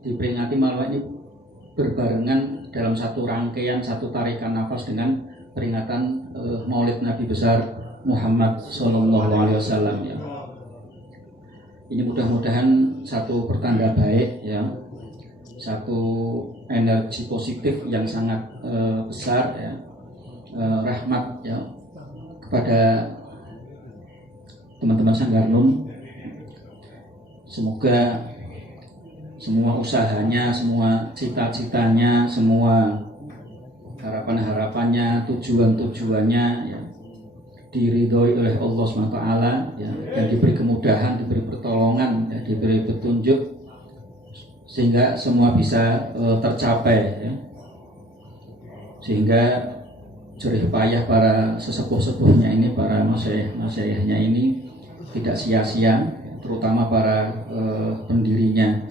diperingati malah ini berbarengan dalam satu rangkaian, satu tarikan nafas dengan peringatan Maulid Nabi besar Muhammad Sallallahu Alaihi Wasallam ya. Ini mudah-mudahan satu pertanda baik ya, satu energi positif yang sangat besar ya, rahmat ya kepada teman-teman Sanggarnum. Semoga semua usahanya, semua cita-citanya, semua harapan-harapannya, tujuan-tujuannya ya, diridhoi oleh Allah SWT ya, dan diberi kemudahan, diberi pertolongan ya, diberi petunjuk sehingga semua bisa tercapai ya. Sehingga jerih payah para sesepuh-sepuhnya ini, para masyayikh-masyayikhnya ini tidak sia-sia, terutama para pendirinya.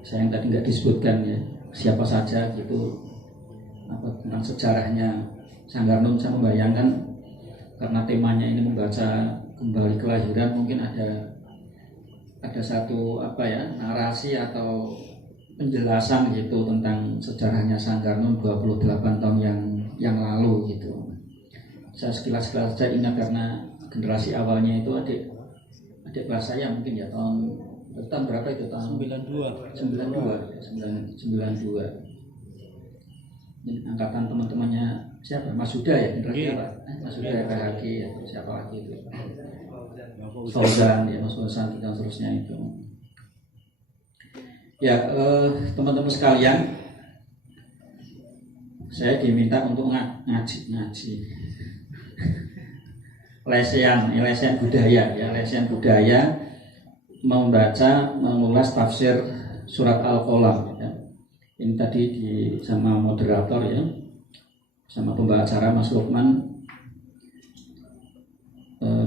Saya yang tadi nggak disebutkan ya siapa saja gitu, tentang sejarahnya Sanggarnum. Saya membayangkan karena temanya ini membaca kembali kelahiran, mungkin ada satu narasi atau penjelasan gitu tentang sejarahnya Sanggarnum 28 tahun yang lalu gitu. Saya sekilas saja ingat karena generasi awalnya itu adik kelas saya mungkin ya tahun berapa itu, tahun 92 ini angkatan teman-temannya siapa, Mas Huda ya, generasi apa, Mas Huda ya, PHG atau siapa lagi itu, Fauzan ya, Mas Fauzan dan seterusnya itu ya. Teman-teman sekalian, saya diminta untuk ngaji lesehan budaya ya, lesehan budaya, membaca, mengulas tafsir surat Al-Qalam ya. Ini tadi sama moderator ya, sama pembawa acara Mas Lukman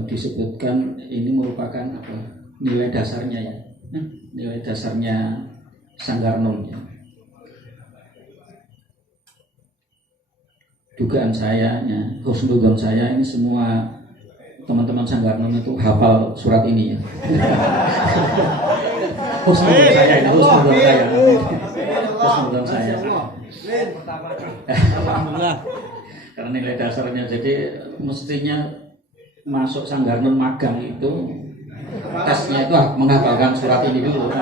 disebutkan ini merupakan nilai dasarnya ya, nilai dasarnya Sanggarnum ya. Dugaan saya ya, husnudzon saya ini semua teman-teman Sanggarnum itu hafal surat ini ya. Husnudzon saya. Alhamdulillah. Karena nilai dasarnya, jadi mestinya masuk Sanggarnum magang itu tesnya itu menghafalkan surat ini dulu.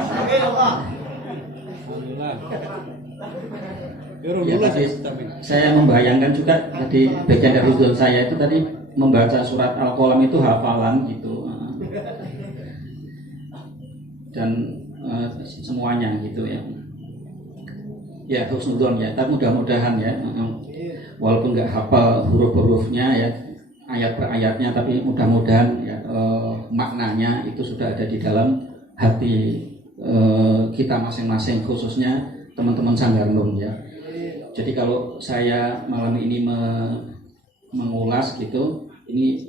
Ya, tadi saya membayangkan juga tadi bagian dari husnudzon saya itu tadi membaca surat Al-Qalam itu hafalan gitu, dan semuanya gitu ya. Ya husnudzon ya, tapi mudah-mudahan ya, walaupun nggak hafal huruf-hurufnya ya, ayat per ayatnya, tapi mudah-mudahan ya, maknanya itu sudah ada di dalam hati kita masing-masing, khususnya teman-teman Sanggarnum ya. Jadi kalau saya malam ini mengulas gitu, ini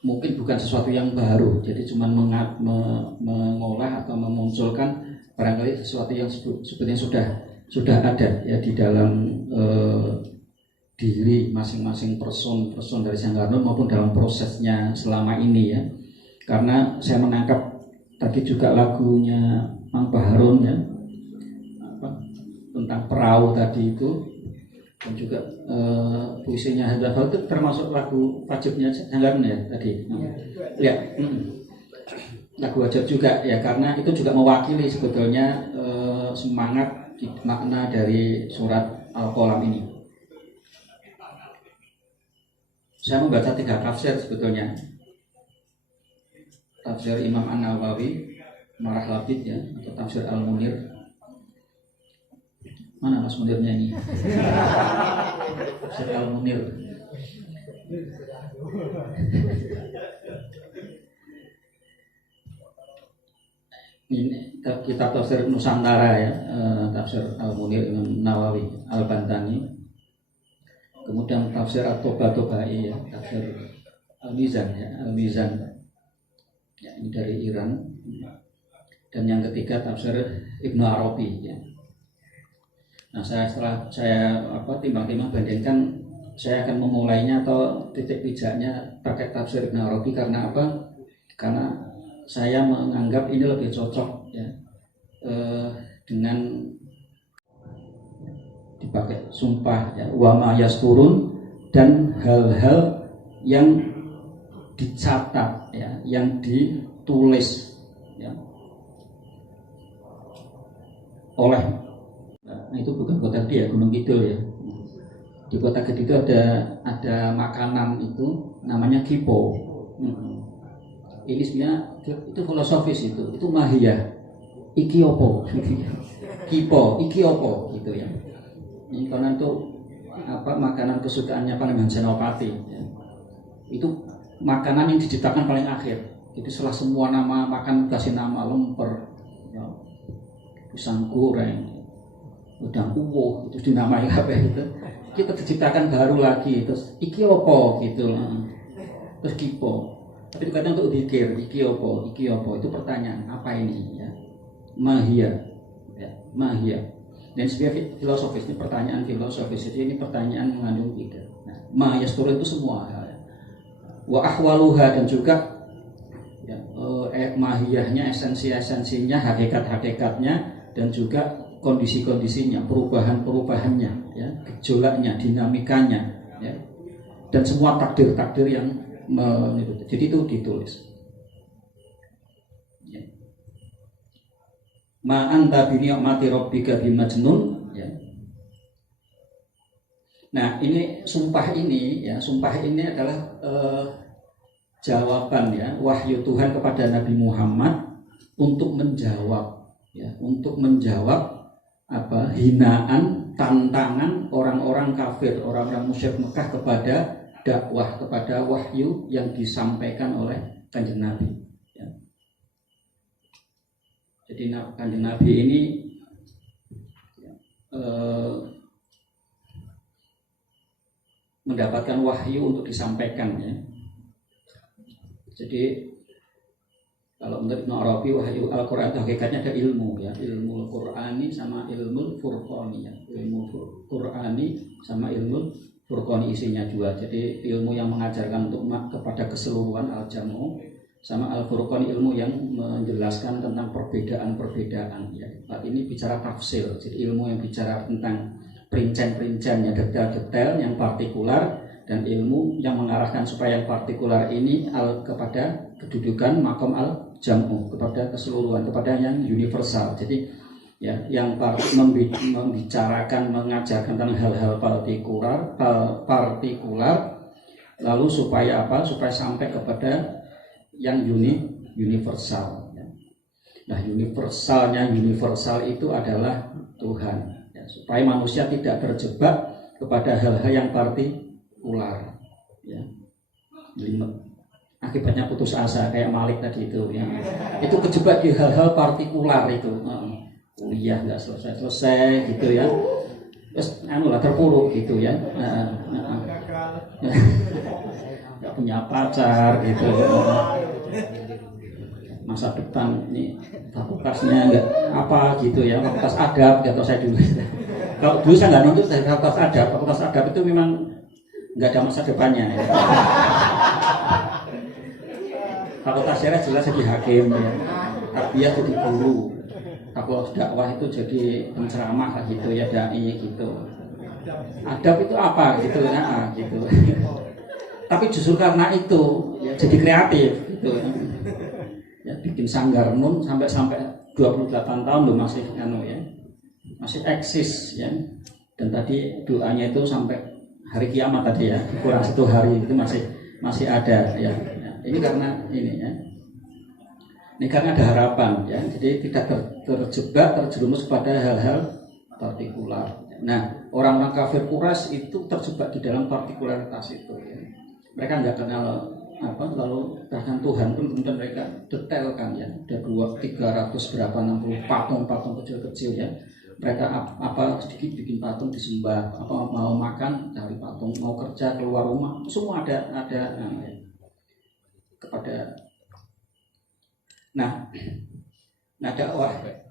mungkin bukan sesuatu yang baru, jadi cuma mengolah atau memunculkan barangkali sesuatu yang sebetulnya sudah ada ya di dalam diri masing-masing person dari Sanggarnum maupun dalam prosesnya selama ini ya. Karena saya menangkap tadi juga lagunya Mang Baharun ya, tentang perahu tadi itu, dan juga puisinya Hadafal itu termasuk lagu wajibnya Sanggarnum ya tadi ya. Lagu wajib juga ya, karena itu juga mewakili sebetulnya semangat makna dari surat Al-Qalam ini. Saya membaca 3 tafsir sebetulnya. Tafsir Imam An-Nawawi Marah Labid ya, atau tafsir Al-Munir. Mana Mas Munirnya ini? Tafsir Al-Munir. Ini kitab tafsir Nusantara ya, tafsir Al-Munir Imam Nawawi Al-Bantani. Kemudian tafsir At-Toba-Tobai ya, tafsir Al-Mizan ya, Al-Mizan ya, ini dari Iran. Dan yang ketiga tafsir Ibnu Arabi ya. Nah, setelah saya timbang-timbang bandingkan, saya akan memulainya atau titik pijaknya pakai tafsir Ibnu Arabi. Karena apa? Karena saya menganggap ini lebih cocok ya, dengan dipakai sumpah ya, wa ma yasturun, dan hal-hal yang dicatat ya, yang ditulis ya oleh, nah itu bukan Kota Gede ya, Gunung Kidul ya. Di Kota Gede itu ada makanan itu namanya kipo. Ini sebenarnya itu filosofis, itu mahiyah. Iki opo, kipo, iki opo gitu ya. Ini karena itu makanan kesukaannya Pangeran Senopati ya. Itu makanan yang diciptakan paling akhir. Jadi setelah semua nama makan kasih nama lemper ya, pisang goreng, udang uwuh, itu dinamai apa itu. Kita diciptakan baru lagi, terus iki opo gitu, terus kipo. Tapi kadang untuk pikir iki opo itu pertanyaan apa ini ya, mahia ya, mahia. Dan sebenarnya filosofis, ini pertanyaan filosofis, jadi ini pertanyaan mengandung ide. Nah, ma yastur itu semua ya. Wa ahwaluha, dan juga ya, mahiyahnya, esensinya, hakikat-hakikatnya, dan juga kondisi-kondisinya, perubahan-perubahannya, ya, gejolaknya, dinamikanya, ya, dan semua takdir-takdir yang mengikuti. Jadi itu ditulis. Ya. Ma anta bi ni'mati rabbika bimajnun. Ya. Nah ini sumpah ini adalah jawaban ya, wahyu Tuhan kepada Nabi Muhammad untuk menjawab hinaan, tantangan orang-orang kafir, orang-orang musyrik Mekah kepada dakwah, kepada wahyu yang disampaikan oleh Kanjeng Nabi ya. Jadi Kanjeng Nabi ini mendapatkan wahyu untuk disampaikan ya. Jadi kalau menurut Ibnu Arabi, wahyu Al-Quran itu hakikatnya ada ilmu ya, ilmu Qur'ani sama ilmu Furqani ya. Ilmu Qur'ani sama ilmu Furqani isinya dua. Jadi ilmu yang mengajarkan untuk kepada keseluruhan al-jamu, sama Al-Furqani ilmu yang menjelaskan tentang perbedaan-perbedaan ya. Ini bicara tafsir, jadi ilmu yang bicara tentang perincian-perinciannya, detail-detail yang partikular, dan ilmu yang mengarahkan supaya yang partikular ini kepada kedudukan makom al-jam'u, kepada keseluruhan, kepada yang universal. Jadi ya, yang membicarakan, mengajarkan tentang hal-hal partikular, lalu supaya supaya sampai kepada yang universal ya. Nah universal itu adalah Tuhan ya, supaya manusia tidak terjebak kepada hal-hal yang partikular ya. Akibatnya putus asa kayak Malik tadi itu ya. Itu kejebak di hal-hal partikular itu. Kuliah nggak selesai gitu ya. Terus terpuruk gitu ya. Nggak punya pacar gitu. Masa depan ini fakultasnya nggak apa gitu ya. Fakultas adab atau saya dulu. Kalau dulu saya nggak nuntut dari fakultas adab. Fakultas adab itu memang nggak ada masa depannya ya. Fakultas syariah jelas jadi hakim ya, tarbiyah jadi guru, fakultas dakwah itu jadi penceramah gitu ya, dai gitu. Adab itu apa gitu ya, gitu. Tapi justru karena itu ya, jadi kreatif gitu ya, bikin sanggar nun sampai 28 tahun loh masih masih eksis ya. Dan tadi doanya itu sampai hari kiamat tadi ya, kurang 1 hari itu masih ada ya. Ini karena ini ya. Ini karena ada harapan ya. Jadi tidak terjerumus pada hal-hal partikular. Nah, orang-orang kafir Quraisy itu terjebak di dalam partikularitas itu ya. Mereka nggak kenal lalu bahkan Tuhan pun kemudian mereka detailkan ya. Ada 300 berapa 60 patung-patung kecil-kecil ya. Mereka sedikit bikin patung disembah, mau makan cari patung, mau kerja keluar rumah semua ada kepada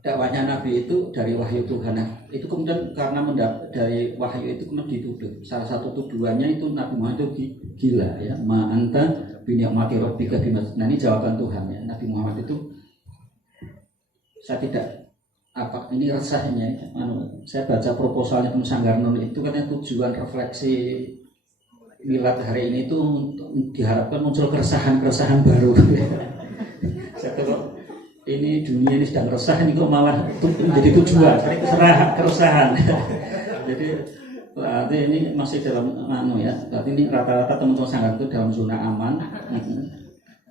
dakwahnya Nabi itu dari wahyu Tuhan. Nah, itu kemudian karena dari wahyu itu kemudian dituduh. Salah satu tuduhannya itu Nabi Muhammad itu gila ya. Ma anta bi ni'mati rabbika bimajnun. Nah, ini jawaban Tuhan ya. Nabi Muhammad itu saya tidak apa ini resahnya, saya baca proposalnya Bung Sanggarno itu katanya tujuan refleksi milad hari ini itu diharapkan muncul keresahan-keresahan baru. Saya kalau ini dunia ini sedang resah, ini kok malah menjadi tujuan, keresahan. Jadi berarti ini masih dalam ya, berarti ini rata-rata teman-teman Sanggar itu dalam zona aman.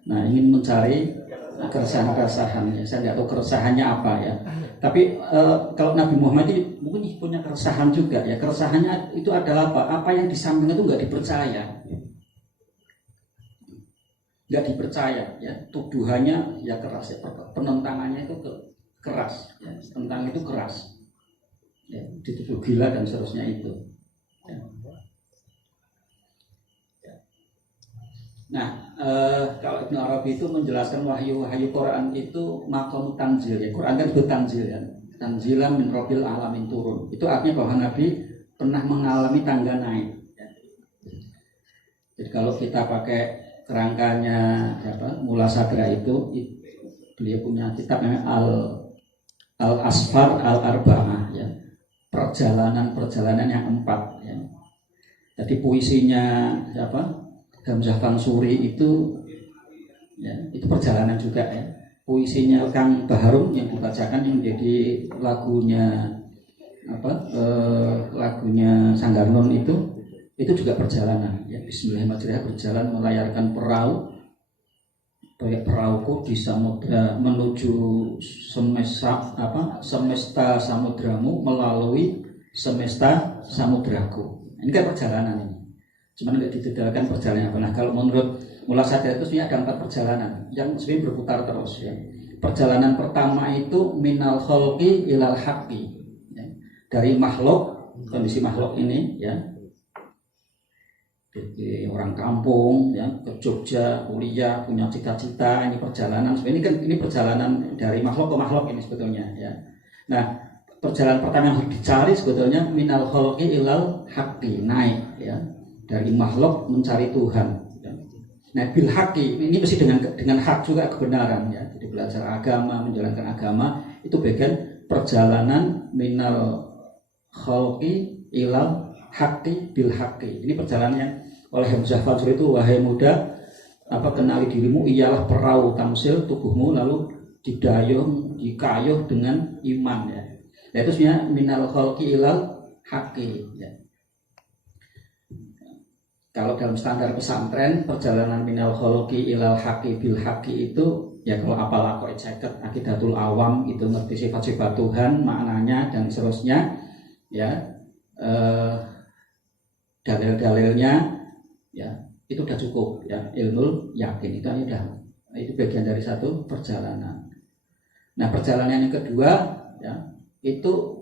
Nah, ingin mencari keresahan-keresahan ya. Saya nggak tahu keresahannya apa ya. Tapi kalau Nabi Muhammad itu mungkin punya keresahan juga ya. Keresahannya itu adalah apa? Apa yang di samping itu nggak dipercaya, nggak dipercaya ya. Tuduhannya ya keras ya. Penentangannya itu keras ya. Tentang itu keras ya. Dituduh gila dan seterusnya itu ya. Nah, kalau Ibnu Arabi itu menjelaskan wahyu Quran itu maqam tanzil ya. Quran kan itu tanzil ya. Tanzilan min rabbil alamin, turun. Itu artinya bahwa Nabi pernah mengalami tangga naik ya. Jadi kalau kita pakai kerangkanya Mula Sadra itu beliau punya kitab namanya Al-Asfar Al-Arba'ah ya. Perjalanan yang 4 ya. Jadi puisinya Hamzah Fansuri itu ya, itu perjalanan juga ya. Puisinya Kang Baharum yang dibacakan yang menjadi lagunya lagunya Sanggarnon itu juga perjalanan ya. Bismillahirrahmanirrahim, berjalan melayarkan perahu proyek perahuku di samudra menuju semesta samudramu melalui semesta samudraku. Ini kan perjalanan ini. Cuman nggak didetailkan perjalanan apa. Nah, kalau menurut Mula Sadar itu sebenarnya ada 4 perjalanan yang sebenarnya berputar terus ya. Perjalanan pertama itu minal khalqi ilal haqqi ya. Dari makhluk, kondisi makhluk ini ya. Jadi orang kampung ya ke Jogja kuliah punya cita-cita, ini perjalanan sebenarnya ini perjalanan dari makhluk ke makhluk ini sebetulnya ya. Nah, perjalanan pertama yang harus dicari sebetulnya minal khalqi ilal haqqi, naik ya. Dari makhluk mencari Tuhan. Nah, bil haqqi ini mesti dengan hak juga, kebenaran ya. Jadi belajar agama, menjalankan agama itu bagian perjalanan minal khalqi ilal haqqi bil haqqi. Ini perjalanannya oleh Hamzah Fansuri itu, wahai muda, kenali dirimu ialah perahu tamsil tubuhmu lalu dikayuh dengan iman ya. Nah, itu sebenarnya minal khalqi ilal haqqi ya. Kalau dalam standar pesantren perjalanan minal khalqi ilal haqqi bil haqqi itu ya, kalau apal aqaid seket akidatul awam itu ngerti sifat-sifat Tuhan, maknanya dan seterusnya ya, dalil-dalilnya ya, itu udah cukup ya, ilmu yakin itu bagian dari satu perjalanan. Nah, perjalanan yang kedua ya, itu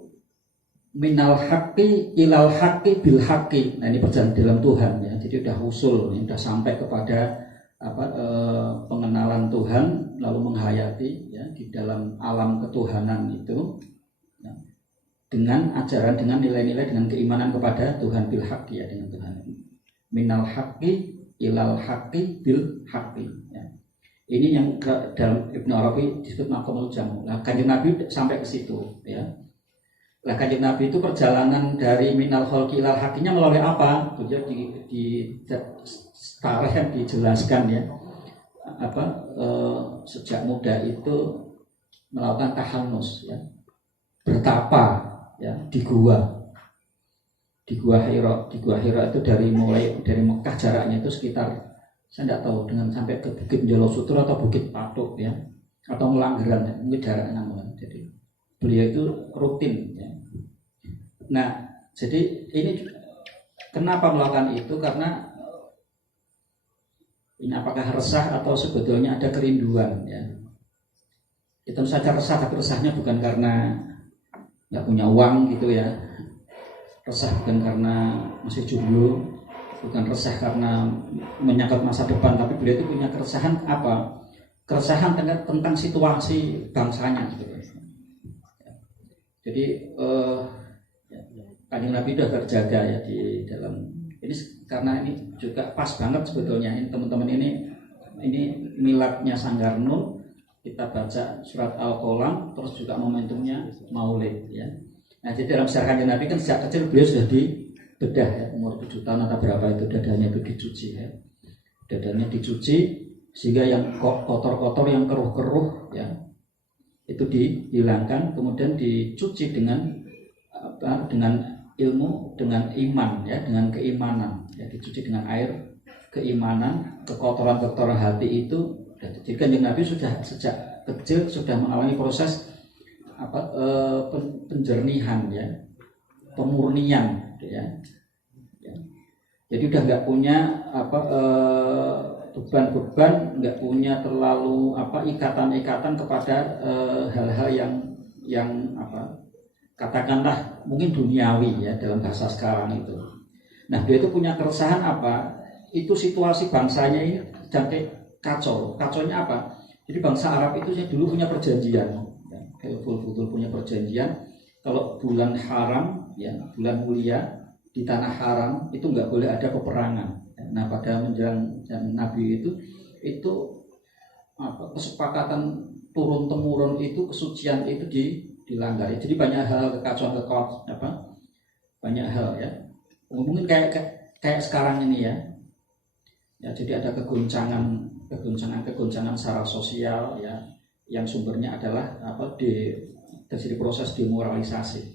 minal haqqi ilal haqqi bil haqqi. Nah, ini perjalanan dalam Tuhan ya. Jadi udah usul, ini udah sampai kepada pengenalan Tuhan lalu menghayati ya di dalam alam ketuhanan itu ya, dengan ajaran, dengan nilai-nilai, dengan keimanan kepada Tuhan bil haqqi ya, dengan Tuhan. Minal haqqi ilal haqqi bil haqqi ya. Ini yang dalam Ibnu Arabi disebut maqamul jamu. Nah, Kanjeng Nabi sampai ke situ ya. Lah, Kanjeng Nabi itu perjalanan dari minal khalqi ilal haqqinya melalui apa? Beliau di tarikh yang dijelaskan ya. Sejak muda itu melakukan tahannus ya. Bertapa ya di gua Hira. Di gua Hira itu dari Mekah jaraknya itu sekitar, saya tidak tahu, dengan sampai ke Bukit Jolo Sutro atau Bukit Patuk ya, atau Melanggeran ya, mungkin jaraknya namanya. Jadi beliau itu rutin ya. Nah, jadi ini kenapa melakukan itu? Karena ini apakah resah atau sebetulnya ada kerinduan ya. Itu saja resah, tapi resahnya bukan karena nggak punya uang gitu ya. Resah bukan karena masih jomblo, bukan resah karena menyangkut masa depan, tapi beliau itu punya keresahan apa? Keresahan tentang situasi bangsanya sebetulnya. Jadi Kanjeng Nabi sudah terjaga ya di dalam ini, karena ini juga pas banget sebetulnya ini teman-teman, ini miladnya Sanggarno kita baca surat Al-Qalam, terus juga momentumnya Maulid ya. Nah, jadi dalam sejarah Kanjeng Nabi kan sejak kecil beliau sudah dibedah ya, umur 7 tahun atau berapa itu dadanya itu dicuci ya. Dadanya dicuci sehingga yang kotor-kotor, yang keruh-keruh ya itu dihilangkan, kemudian dicuci dengan ilmu, dengan iman ya, dengan keimanan ya, dicuci dengan air keimanan, kekotoran-kekotoran hati itu. Jadi Kanjeng Nabi sudah sejak kecil sudah mengalami proses penjernihan ya, pemurnian ya. Jadi udah nggak punya beban-beban, nggak punya terlalu ikatan-ikatan kepada hal-hal yang katakanlah mungkin duniawi ya dalam bahasa sekarang itu. Nah, dia itu punya keresahan itu situasi bangsanya ini sampai kacau. Kacaunya apa? Jadi bangsa Arab itu dulu punya perjanjian. Betul-betul punya perjanjian kalau bulan haram ya, bulan mulia di tanah haram itu nggak boleh ada peperangan. Nah, pada menjelang Nabi itu kesepakatan turun temurun itu, kesucian itu dilanggar. Jadi banyak hal kekacauan banyak hal ya. Mungkin kayak sekarang ini ya. Ya, jadi ada kegoncangan secara sosial ya, yang sumbernya adalah terjadi proses demoralisasi,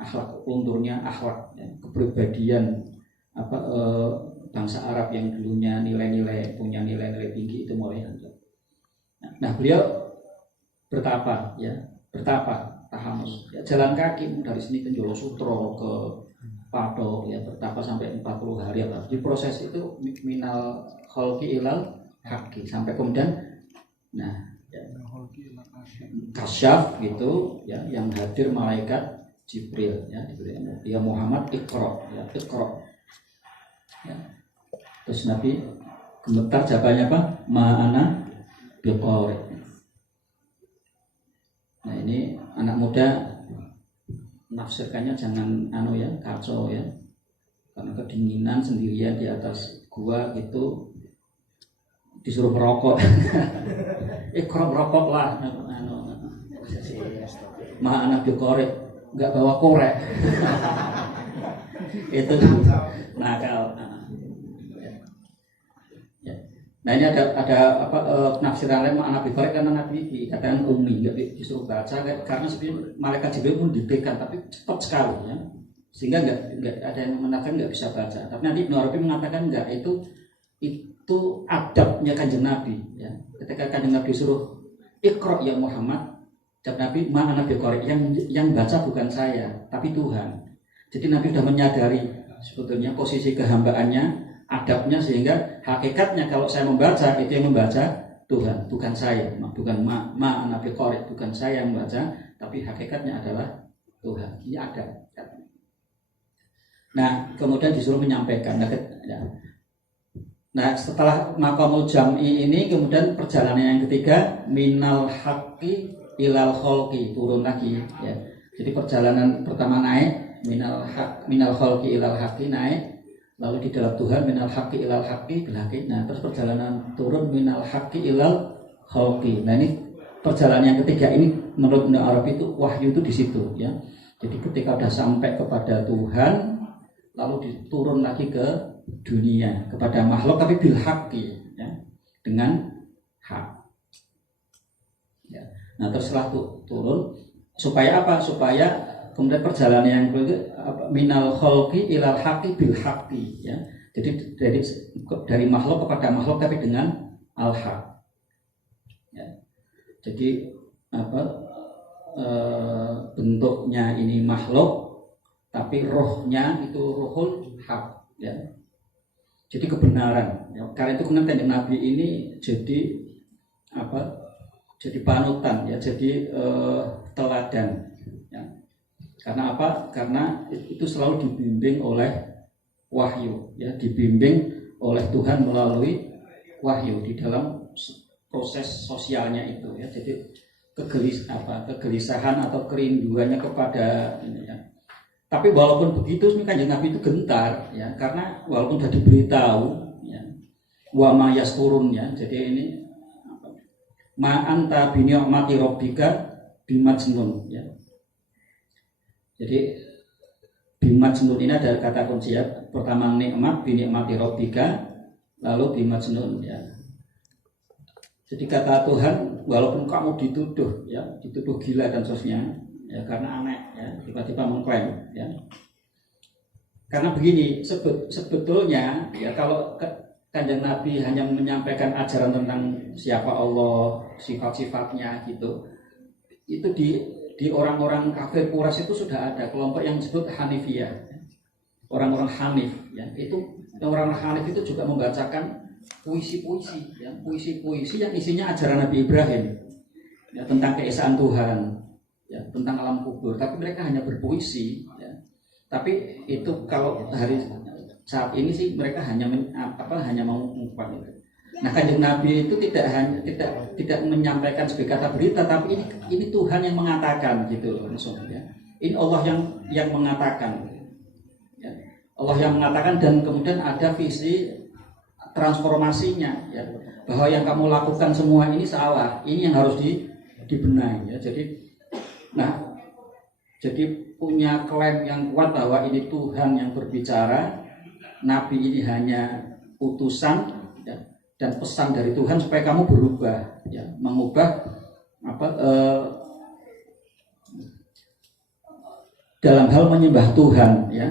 akhlak, lunturnya akhlak, ya, kepribadian bangsa Arab yang dulunya punya nilai-nilai tinggi itu mulai hancur. Nah, beliau bertapa tahamus ya, jalan kaki dari sini ke Jolosutro ke Pato ya, bertapa sampai 40 hari apa. Di proses itu minal khalqi ilal haqqi sampai kemudian kasyaf gitu ya, yang hadir malaikat Jibril ya, dia Muhammad Iqra ya, ya. Terus Nabi gemetar, jawabannya apa? Ma'ana biqari. Nah, ini anak muda nafsirkannya jangan kacau ya, karena kedinginan sendirian di atas gua itu disuruh merokok. Merokok lah. Ma'ana biqari, nggak bawa korek. Itu nakal. Nah, ini ada penafsiran lain makna biqari karena Nabi dikatakan ummi, nggak disuruh baca karena sebenarnya malaikat Jibril pun ditekan tapi cepat sekali ya, sehingga nggak ada yang mengatakan nggak bisa baca. Tapi nanti Ibnu Arabi mengatakan nggak, itu adabnya Kanjeng Nabi ya. Ketika Kanjeng Nabi suruh Iqra ya Muhammad, jawab Nabi ma'ana biqari, yang baca bukan saya tapi Tuhan. Jadi Nabi sudah menyadari sebetulnya posisi kehambaannya, adabnya, sehingga hakikatnya kalau saya membaca itu yang membaca Tuhan, bukan saya, bukan ma'ana biqari, bukan saya yang membaca, tapi hakikatnya adalah Tuhan. Ini adab. Nah, kemudian disuruh menyampaikan. Nah, setelah maqamul jam'i ini kemudian perjalanan yang ketiga minal haqqi ilal khalqi, turun lagi ya. Jadi perjalanan pertama naik minal khalqi ilal haqqi, naik, lalu di dalam Tuhan minal haqqi ilal haqqi bil haqqi. Nah, terus perjalanan turun minal haqqi ilal khalqi. Nah, ini perjalanan yang ketiga ini menurut Ibnu Arabi itu wahyu itu di situ ya. Jadi ketika sudah sampai kepada Tuhan, lalu diturun lagi ke dunia, kepada makhluk, tapi bil haqqi ya, dengan hak ya. Nah, terus setelah turun supaya apa? Supaya kemudian perjalanan yang minal khalqi ilal haqqi bil haqqi ya. Jadi dari makhluk kepada makhluk tapi dengan al-haq ya. Jadi bentuknya ini makhluk tapi rohnya itu ruhul haq ya. Jadi kebenaran ya. Karena itu kemudian Kanjeng Nabi ini jadi jadi panutan ya, jadi teladan ya. Karena apa? Karena itu selalu dibimbing oleh wahyu ya, dibimbing oleh Tuhan melalui wahyu di dalam proses sosialnya itu ya. Jadi kegelisahan atau kerinduannya kepada ini ya. Tapi walaupun begitu Kanjeng Nabi itu gentar ya, karena walaupun sudah diberitahu ya, wa ma yaskurun ya. Jadi ini ma anta bi ni'mati rabbika bimajnun ya. Jadi bimajnun ini ada kata kunci ya. Pertama nikmat, bi ni'mati rabbika, lalu bimajnun ya. Jadi kata Tuhan, walaupun kamu dituduh ya, dituduh gila dan seterusnya ya, karena aneh ya, tiba-tiba mengklaim ya. Karena begini, sebetulnya ya, kalau Kanjeng Nabi hanya menyampaikan ajaran tentang siapa Allah, sifat-sifatnya gitu, itu di orang-orang kafir Quraisy itu sudah ada kelompok yang disebut Hanifiyah, orang-orang Hanif ya. Itu orang-orang Hanif itu juga membacakan puisi-puisi ya, puisi-puisi yang isinya ajaran Nabi Ibrahim ya, tentang keesaan Tuhan ya, tentang alam kubur, tapi mereka hanya berpuisi ya. Tapi itu kalau hari saat ini sih mereka hanya hanya mau mengungkap itu. Nah, Kanjeng Nabi itu tidak menyampaikan sebagai kata berita, tapi ini Tuhan yang mengatakan gitu langsung ya. Ini Allah yang mengatakan ya. Allah yang mengatakan, dan kemudian ada visi transformasinya ya, bahwa yang kamu lakukan semua ini salah, ini yang harus dibenahi ya. Jadi punya klaim yang kuat bahwa ini Tuhan yang berbicara, Nabi ini hanya utusan ya, dan pesan dari Tuhan supaya kamu berubah ya, mengubah dalam hal menyembah Tuhan ya.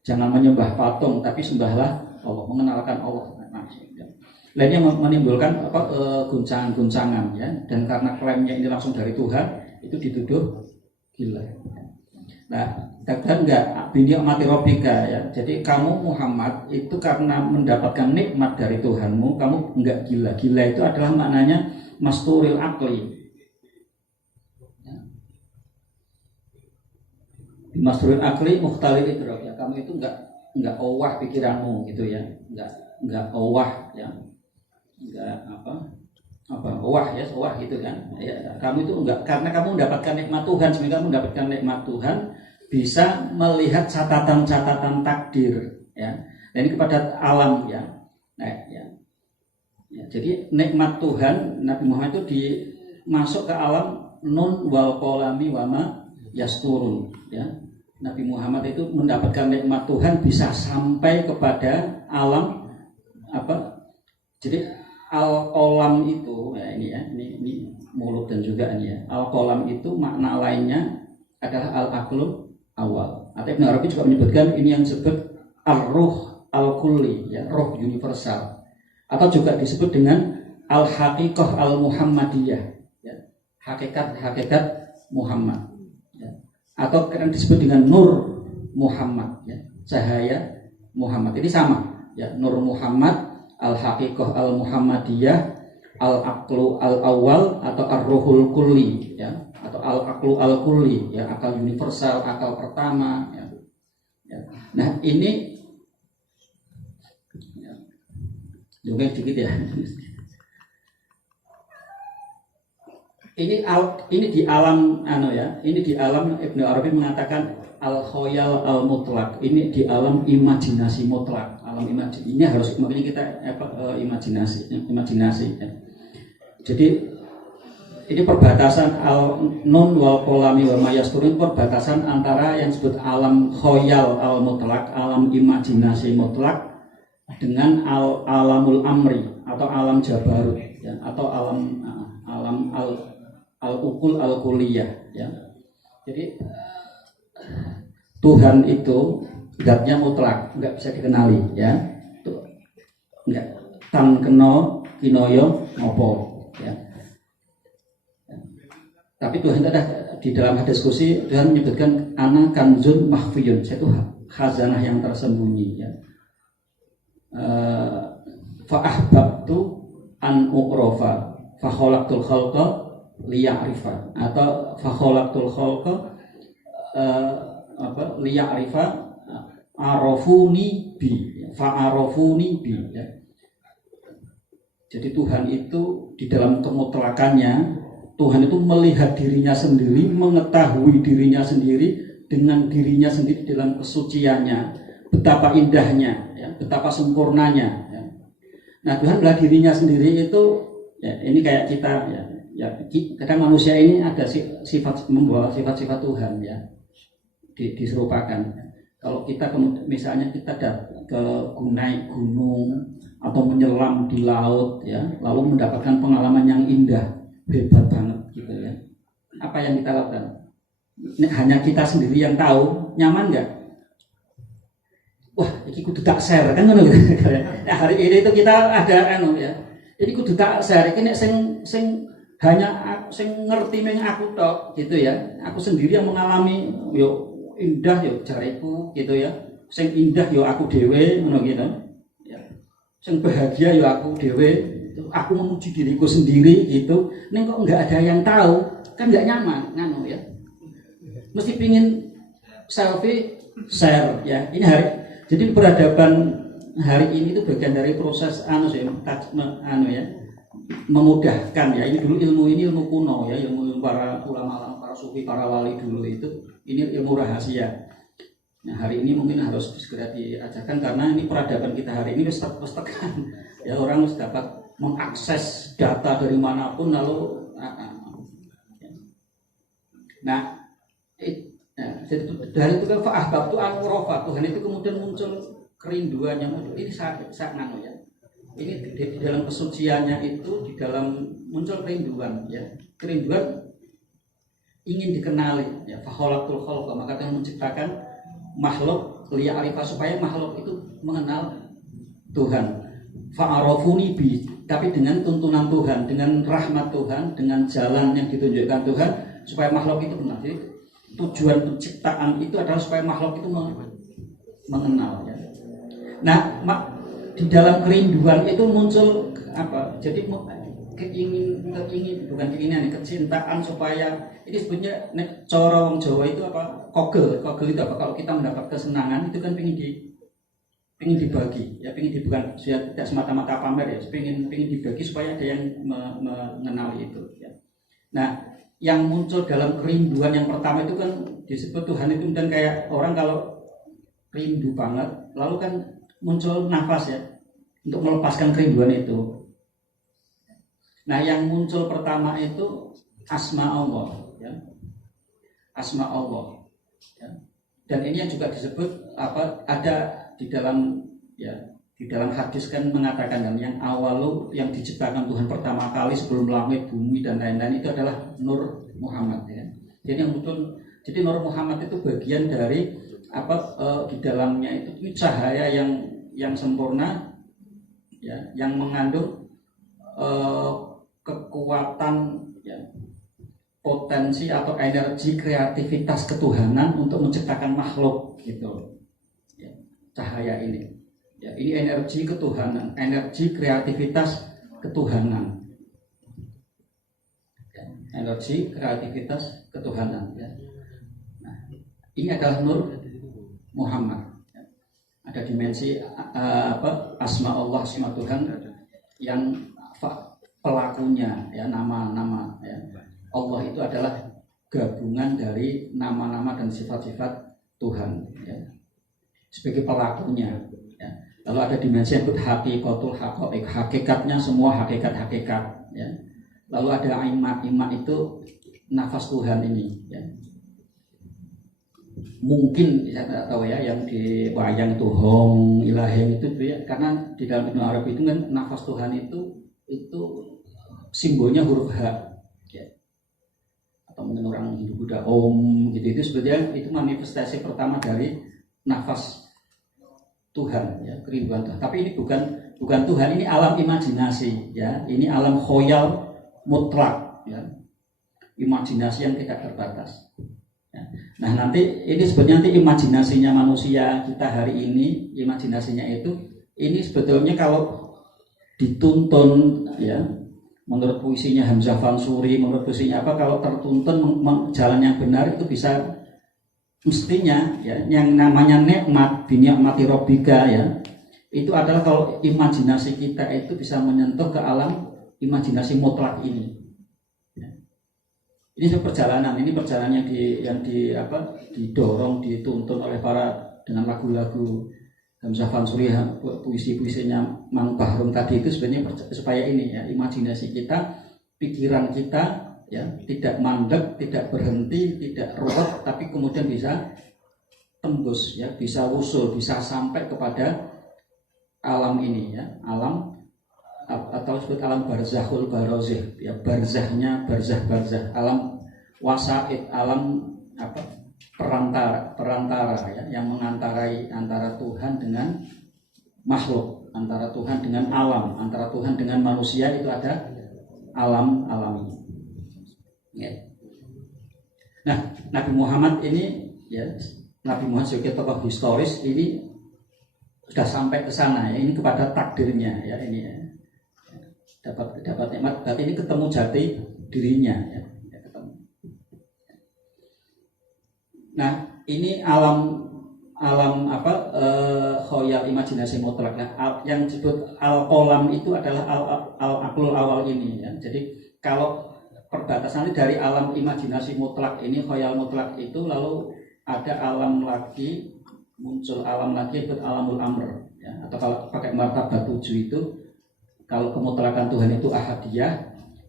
Jangan menyembah patung, tapi sembahlah Allah, mengenalkan Allah. Lainnya menimbulkan guncangan-guncangan ya, dan karena klaimnya ini langsung dari Tuhan, itu dituduh gila. Nah, katakan enggak bi ni'mati rabbika ya. Jadi kamu Muhammad itu karena mendapatkan nikmat dari Tuhanmu, kamu enggak gila. Gila itu adalah maknanya masturil akli. Ya. Masturil akli mukhtalil idrak ya. Kamu itu enggak owah pikiranmu gitu ya. Enggak owah ya. Enggak owah gitu kan ya, kamu itu enggak, karena kamu mendapatkan nikmat Tuhan, sehingga kamu mendapatkan nikmat Tuhan bisa melihat catatan-catatan takdir ya, dan ini kepada alam ya. Nah, ya, jadi nikmat Tuhan Nabi Muhammad itu masuk ke alam nun wal qalami wa ma yasturun ya. Nabi Muhammad itu mendapatkan nikmat Tuhan bisa sampai kepada alam jadi al-qalam itu ya, ini mulut dan juga ini ya. Al-qalam itu makna lainnya adalah al-aqlu awal. Atau Ibnu Arabi juga menyebutkan ini yang disebut ar-ruh al-kulli ya, roh universal. Atau juga disebut dengan al-haqiqah al-muhammadiyah ya, hakikat Muhammad ya. Atau kadang disebut dengan nur Muhammad ya, cahaya Muhammad. Ini sama ya, nur Muhammad, al-haqiqah al-muhammadiyah, al-aqlu al-awwal atau ar-ruhul kulli ya, atau al-aqlu al-kulli ya, akal universal, akal pertama ya. Nah, ini ya, juga sedikit ya. Ini di alam ini di alam Ibnu Arabi mengatakan al-khoyal al-mutlak. Ini di alam imajinasi mutlak. Alam imajinasi ini harus makanya kita imajinasi ya. Jadi ini perbatasan al-nun wal qalami wal mayasturin, perbatasan antara yang disebut alam khoyal al-mutlak, alam imajinasi mutlak, dengan alamul amri atau alam jabarut ya, atau alam al-ukul al-kuliyah ya. Jadi Tuhan itu zatnya mutlak, nggak bisa dikenali ya. Nggak tan keno kinoyo ngopo ya. Tapi Tuhan ada di dalam hadis kursi, Tuhan menyebutkan ana kanzun mahfiyun, itu khazanah yang tersembunyi ya. Fa ahbabtu an uqrafa fa khalaqtul khalqa liya'rifa, atau fa khalaqtul khalqa liya'rifa arafuni bi, fa arafuni bi ya. Jadi Tuhan itu di dalam kemutlakannya, Tuhan itu melihat dirinya sendiri, mengetahui dirinya sendiri dengan dirinya sendiri dalam kesuciannya, betapa indahnya ya, betapa sempurnanya ya. Nah, Tuhan melihat dirinya sendiri itu ya, ini kayak kita ya, Ya, kadang manusia ini ada sifat membawa sifat-sifat Tuhan ya, diserupakan. Kalau kita misalnya kita ke naik gunung atau menyelam di laut ya, lalu mendapatkan pengalaman yang indah, hebat banget gitu ya. Apa yang kita lakukan? Hanya kita sendiri yang tahu, nyaman nggak? Wah, ini kudu tak share kan ngono gitu. Nah, hari ini itu kita ada ya. Ini kudu tak share, ini sing hanya sing ngerti meng aku tok gitu ya. Aku sendiri yang mengalami yo indah yo jariku gitu ya. Sing indah yo aku dhewe ngono gitu. Ya. Sing bahagia yo aku dhewe. Aku memuji diriku sendiri gitu. Ning kok enggak ada yang tahu, kan enggak nyaman nganu ya. Mesti pingin selfie share ya. Ini hari jadi peradaban hari ini itu bagian dari proses ya, memudahkan ya. Ini dulu ini ilmu kuno ya, ilmu para ulama, para sufi, para wali dulu itu ini ilmu rahasia. Nah, hari ini mungkin harus segera diajarkan karena ini peradaban kita hari ini harus tekan ya, orang harus dapat mengakses data dari manapun lalu dari itu kan fa'ahbab itu an-rofa Tuhan itu kemudian muncul kerinduannya ini saat nano ya. Ini di dalam kesuciannya itu di dalam muncul kerinduan ya. Kerinduan ingin dikenali ya. Fakhalaqtul khalqa, maka Tuhan menciptakan makhluk liya'rifa supaya makhluk itu mengenal Tuhan. Fa'arafuni bi, tapi dengan tuntunan Tuhan, dengan rahmat Tuhan, dengan jalan yang ditunjukkan Tuhan supaya makhluk itu benar. Jadi tujuan penciptaan itu adalah supaya makhluk itu mengenal ya. Nah, di dalam kerinduan itu muncul apa? Jadi bukan keinginan, kecintaan supaya ini sebetulnya cara wong Jawa itu apa? Kogel itu apa? Kalau kita mendapat kesenangan itu kan pengin dibagi, ya pengin bukan tidak semata-mata pamer ya, pengin dibagi supaya ada yang mengenali itu. Ya. Nah, yang muncul dalam kerinduan yang pertama itu kan disebut Tuhan itu dan kayak orang kalau rindu banget, lalu kan muncul nafas ya untuk melepaskan kerinduan itu. Nah, yang muncul pertama itu asma Allah, ya. Asma Allah, ya. Dan ini yang juga disebut apa? Ada di dalam hadis kan mengatakan kan yang awalu yang diciptakan Tuhan pertama kali sebelum langit, bumi dan lain-lain itu adalah Nur Muhammad, ya. Jadi yang muncul, jadi Nur Muhammad itu bagian dari apa? Di dalamnya itu cahaya yang sempurna, ya, yang mengandung kekuatan ya, potensi atau energi kreativitas ketuhanan untuk menciptakan makhluk gitu ya, cahaya ini ya, ini energi ketuhanan, energi kreativitas ketuhanan ya, energi kreativitas ketuhanan ya. Nah, ini adalah Nur Muhammad ya. Ada dimensi asma Allah, asma Tuhan yang pelakunya ya, nama-nama ya. Allah itu adalah gabungan dari nama-nama dan sifat-sifat Tuhan ya. Sebagai pelakunya ya. Lalu ada dimensi yang hakikatul haqaiq, hakikatnya semua hakikat-hakikat ya. Lalu ada imat itu nafas Tuhan ini ya. Mungkin saya tidak tahu ya yang di wayang itu hong ilaheng itu ya, karena di dalam Ibnu Arab itu kan nafas Tuhan itu simbolnya huruf H ya. Atau mungkin orang Hindu Buddha Om gitu, itu sebetulnya itu manifestasi pertama dari nafas Tuhan ya, kerinduan Tuhan. Tapi ini bukan Tuhan, ini alam imajinasi ya, ini alam khoyal mutlak ya, imajinasi yang tidak terbatas ya. Nah, nanti ini sebetulnya nanti imajinasinya manusia kita hari ini, imajinasinya itu ini sebetulnya kalau dituntun ya, menurut puisinya Hamzah Fansuri, menurut puisinya apa, kalau tertuntun jalan yang benar itu bisa mestinya ya, yang namanya nikmat binikmati rabbika ya, itu adalah kalau imajinasi kita itu bisa menyentuh ke alam imajinasi mutlak ini ya. Ini perjalanan yang didorong, dituntun oleh para dengan lagu-lagu Hamzah Fansuri, puisi-puisinya Mang Bahrum tadi itu sebenarnya supaya ini ya, imajinasi kita pikiran kita ya tidak mandek, tidak berhenti, tidak ruwet, tapi kemudian bisa tembus ya, bisa wusul, bisa sampai kepada alam ini ya, alam atau disebut alam barzahul barozih ya, barzahnya barzah, alam wasaid, alam perantara ya, yang mengantarai antara Tuhan dengan makhluk, antara Tuhan dengan alam, antara Tuhan dengan manusia, itu ada alam ini. Ya. Nah, Nabi Muhammad ini ya, Nabi Muhammad sebagai tokoh historis ini sudah sampai ke sana ya, ini kepada takdirnya ya, ini ya. Dapat nikmat, berarti ini ketemu jati dirinya ya, ketemu. Nah, ini alam khoyal, imajinasi mutlak. Nah, yang disebut al-qolam itu adalah al-aqlul awal ini ya. Jadi kalau perbatasan dari alam imajinasi mutlak ini, khoyal mutlak itu, lalu ada alam lagi, muncul alam lagi itu alamul amr ya. Atau kalau pakai martabat 7 itu, kalau kemutlakan Tuhan itu ahadiyah,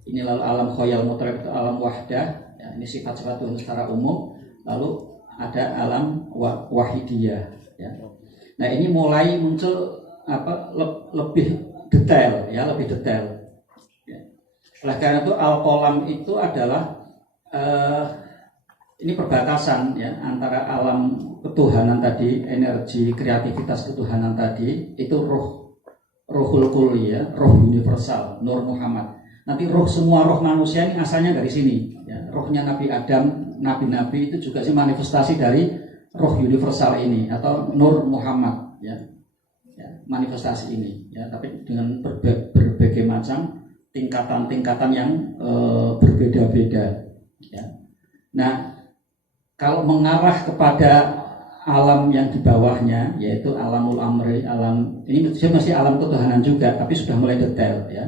ini lalu alam khoyal mutlak itu alam wahdah ya, ini sifat-sifat Tuhan secara umum. Lalu ada alam wahidiyah ya. Nah, ini mulai muncul lebih detail ya, lebih detail ya. Oleh karena itu al-qolam itu adalah ini perbatasan ya antara alam ketuhanan tadi, energi kreativitas ketuhanan tadi, itu ruhul kulli ya, roh universal, Nur Muhammad. Nanti semua roh manusia ini asalnya dari sini ya. Rohnya Nabi Adam, nabi-nabi itu juga sih manifestasi dari roh universal ini atau Nur Muhammad ya, manifestasi ini ya, tapi dengan berbagai macam tingkatan-tingkatan yang berbeda-beda ya. Nah, kalau mengarah kepada alam yang di bawahnya, yaitu alamul amri, alam ini masih alam ketuhanan juga, tapi sudah mulai detail ya.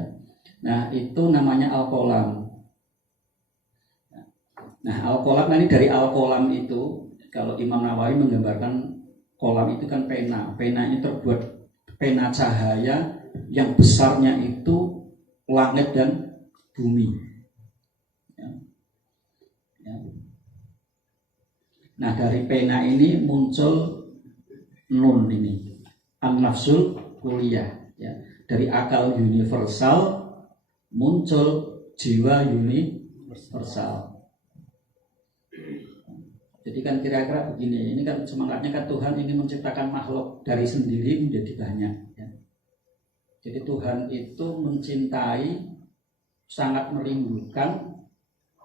Nah, itu namanya al-qolam. Nah, al-qolam ini dari al-qolam itu, kalau Imam Nawawi menggambarkan kolam itu kan pena. Pena ini terbuat pena cahaya yang besarnya itu langit dan bumi. Ya. Ya. Nah, dari pena ini muncul nun ini, an-nafsul kulliyah ya. Dari akal universal muncul jiwa universal. Jadi kan kira-kira begini, ini kan semangatnya kan Tuhan ingin menciptakan makhluk dari sendiri menjadi banyak ya. Jadi Tuhan itu mencintai, sangat merindukan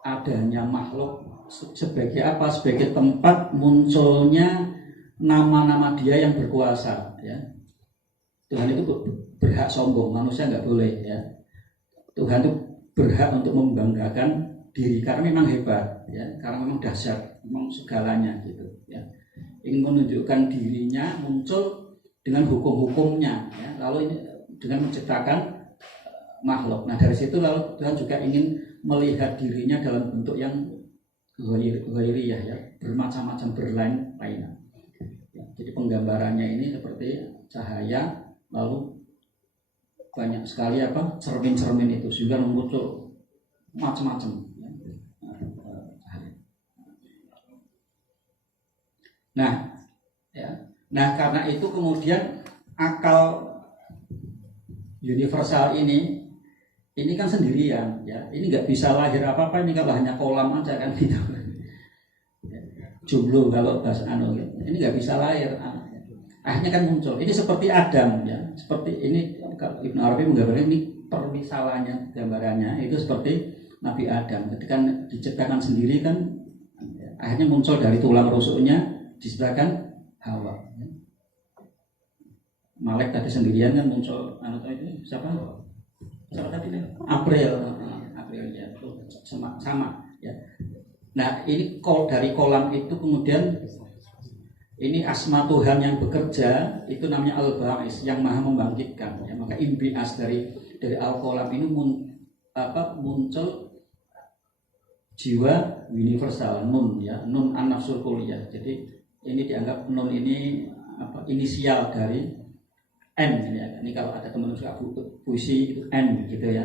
adanya makhluk sebagai apa? Sebagai tempat munculnya nama-nama Dia yang berkuasa ya. Tuhan itu berhak sombong, manusia nggak boleh ya. Tuhan itu berhak untuk membanggakan diri karena memang hebat ya, karena memang dahsyat, memang segalanya gitu ya. Ingin menunjukkan dirinya, muncul dengan hukum-hukumnya ya. Lalu ini dengan menciptakan makhluk. Nah, dari situ lalu Tuhan juga ingin melihat dirinya dalam bentuk yang ghairiyah ya, bermacam-macam, berlain-lainan ya. Jadi penggambarannya ini seperti cahaya, lalu banyak sekali cermin-cermin itu sehingga muncul macam-macam. Nah, ya. Nah, karena itu kemudian akal universal ini kan sendirian, ya. Ini nggak bisa lahir apa-apa ini kalau hanya kolam aja kan gitu. Jomblo kalau bahasa ini nggak bisa lahir. Akhirnya kan muncul. Ini seperti Adam, ya. Seperti ini kalau Ibnu Arabi menggambarkan ini permisalannya, gambarannya itu seperti Nabi Adam. Ketika diciptakan sendiri kan, akhirnya muncul dari tulang rusuknya. Disebutkan Hawa. Malek tadi sendirian kan muncul itu siapa tadi nih? April ya, sama ya. Nah, ini dari kolam itu kemudian ini asma Tuhan yang bekerja itu namanya Al-Ba'is, yang maha membangkitkan ya. Maka imbias dari al-kolam ini muncul jiwa universal, nun ya, nun an-nafsul kulliyah. Jadi ini dianggap nun ini inisial dari N ini ya. Ini kalau ada teman suka puisi itu N gitu ya.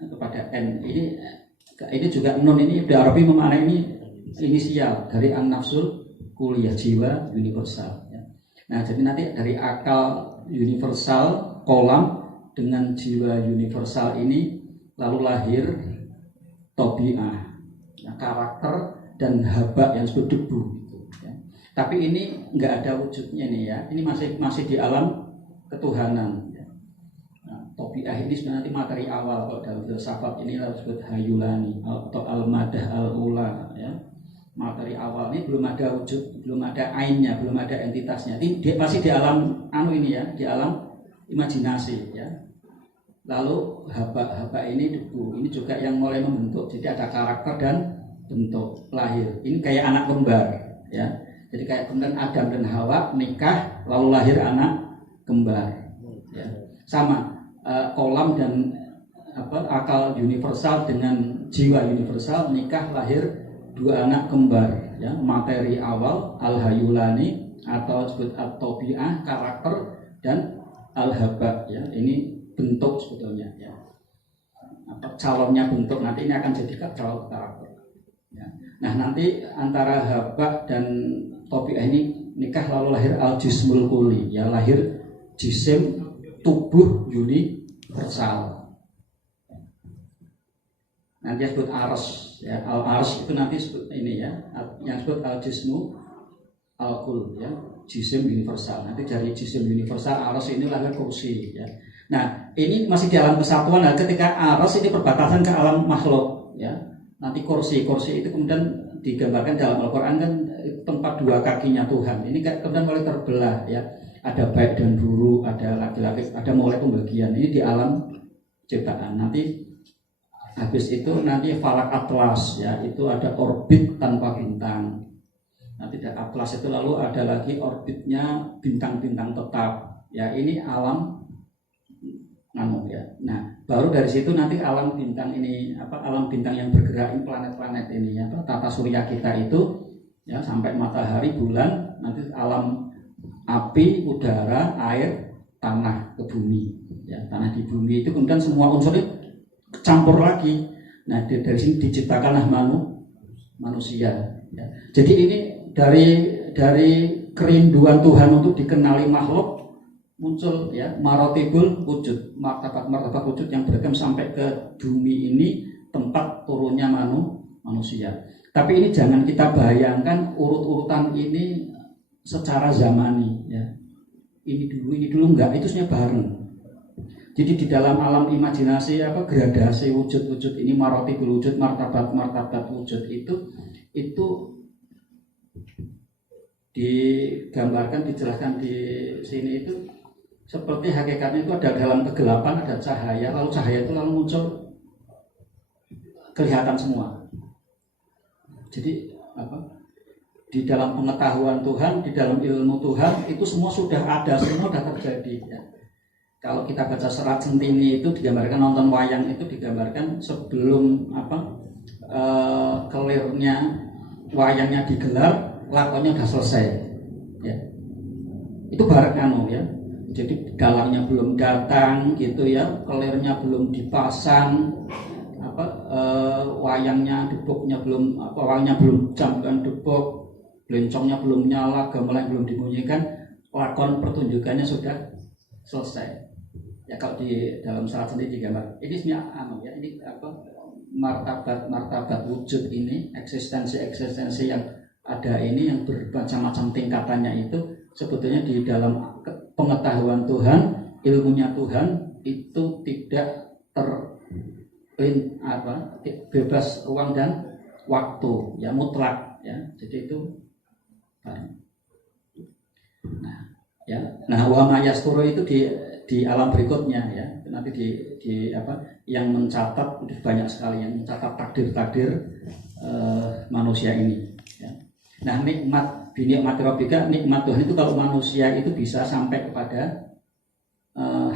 kepada N. Ini juga nun ini di Arabi memaknai ini inisial dari an-nafsul kuliah, jiwa universal. Ya. Nah, jadi nanti dari akal universal kolam dengan jiwa universal ini lalu lahir tobi'ah, ya, karakter dan haba yang disebut debu. Ya. Tapi ini nggak ada wujudnya nih ya. Ini masih di alam ketuhanan. Ya. Nah, tobi'ah ini sebenarnya nanti materi awal kalau dalam filsafat ini disebut hayulani atau al-madah al-ula. Ya. Materi awal ini belum ada wujud, belum ada ainnya, belum ada entitasnya. Ini masih di alam ini ya, di alam imajinasi ya. Lalu haba ini debu, ini juga yang mulai membentuk. Jadi ada karakter dan bentuk lahir. Ini kayak anak kembar ya. Jadi kayak kemudian Adam dan Hawa nikah lalu lahir anak kembar. Ya. Sama kolam dan akal universal dengan jiwa universal nikah lahir dua anak kembar ya. Materi awal al-hayulani atau disebut at-tabi'ah karakter dan al-haba ya. Ini bentuk sebetulnya ya. Calonnya bentuk nanti ini akan jadi calon karakter ya. Nah nanti antara haba dan tabi'ah ini nikah lalu lahir al-jismul kuli ya, lahir jisim tubuh universal. Nanti disebut aras ya, al-aras itu nanti sebut ini ya, yang disebut al-jismu al-kul ya, jisim universal. Nanti dari jisim universal aras ini lahir kursi ya. Nah ini masih di alam kesatuan. Nah, ketika aras ini perbatasan ke alam makhluk ya. Nanti kursi itu kemudian digambarkan dalam Al-Quran kan tempat dua kakinya Tuhan. Ini kemudian mulai terbelah ya. Ada baik dan buruk, ada laki-laki, ada mulai pembagian. Ini di alam ciptaan. Nanti habis itu nanti falak atlas ya, itu ada orbit tanpa bintang. Nanti dari atlas itu lalu ada lagi orbitnya bintang-bintang tetap. Ya ini alam ya. Nah baru dari situ nanti alam bintang ini alam bintang yang bergerak ini planet-planet ini ya, tata surya kita itu ya, sampai matahari, bulan, nanti alam api, udara, air, tanah ke bumi ya. Tanah di bumi itu kemudian semua unsur itu campur lagi. Nah dari sini diciptakanlah manusia ya. Jadi ini dari kerinduan Tuhan untuk dikenali makhluk muncul ya marotibul wujud, martabat wujud yang beragam sampai ke bumi ini tempat turunnya manusia. Tapi ini jangan kita bayangkan urut-urutan ini secara zamani ya. Ini dulu enggak, itu sebenarnya bareng. Jadi di dalam alam imajinasi gradasi wujud-wujud ini, marotibul wujud, martabat wujud itu digambarkan, dijelaskan di sini itu seperti hakikatnya itu ada dalam kegelapan ada cahaya, lalu cahaya itu lalu muncul kelihatan semua. Jadi di dalam pengetahuan Tuhan, di dalam ilmu Tuhan itu semua sudah ada, semua sudah terjadi ya. Kalau kita baca Serat Centini itu digambarkan, nonton wayang itu digambarkan sebelum kelirnya wayangnya digelar, lakonnya sudah selesai ya. Itu bareng ya. Jadi dalangnya belum datang gitu ya, kelirnya belum dipasang, wayangnya deboknya belum wayangnya belum jamkan debok, belencongnya belum nyala, gamelan belum dibunyikan, lakon pertunjukannya sudah selesai. Ya kalau di dalam Serat sendiri digambar. Ini sebenarnya ya, ini martabat wujud ini, eksistensi yang ada ini yang bermacam-macam tingkatannya itu sebetulnya di dalam pengetahuan Tuhan, ilmunya Tuhan itu tidak bebas ruang dan waktu ya, mutlak ya. Jadi itu nah wa mayasturu itu di alam berikutnya ya. Nanti di yang mencatat banyak sekali, yang mencatat takdir manusia ini ya. Nah nikmat binikmati rabbika, nikmat Tuhan itu kalau manusia itu bisa sampai kepada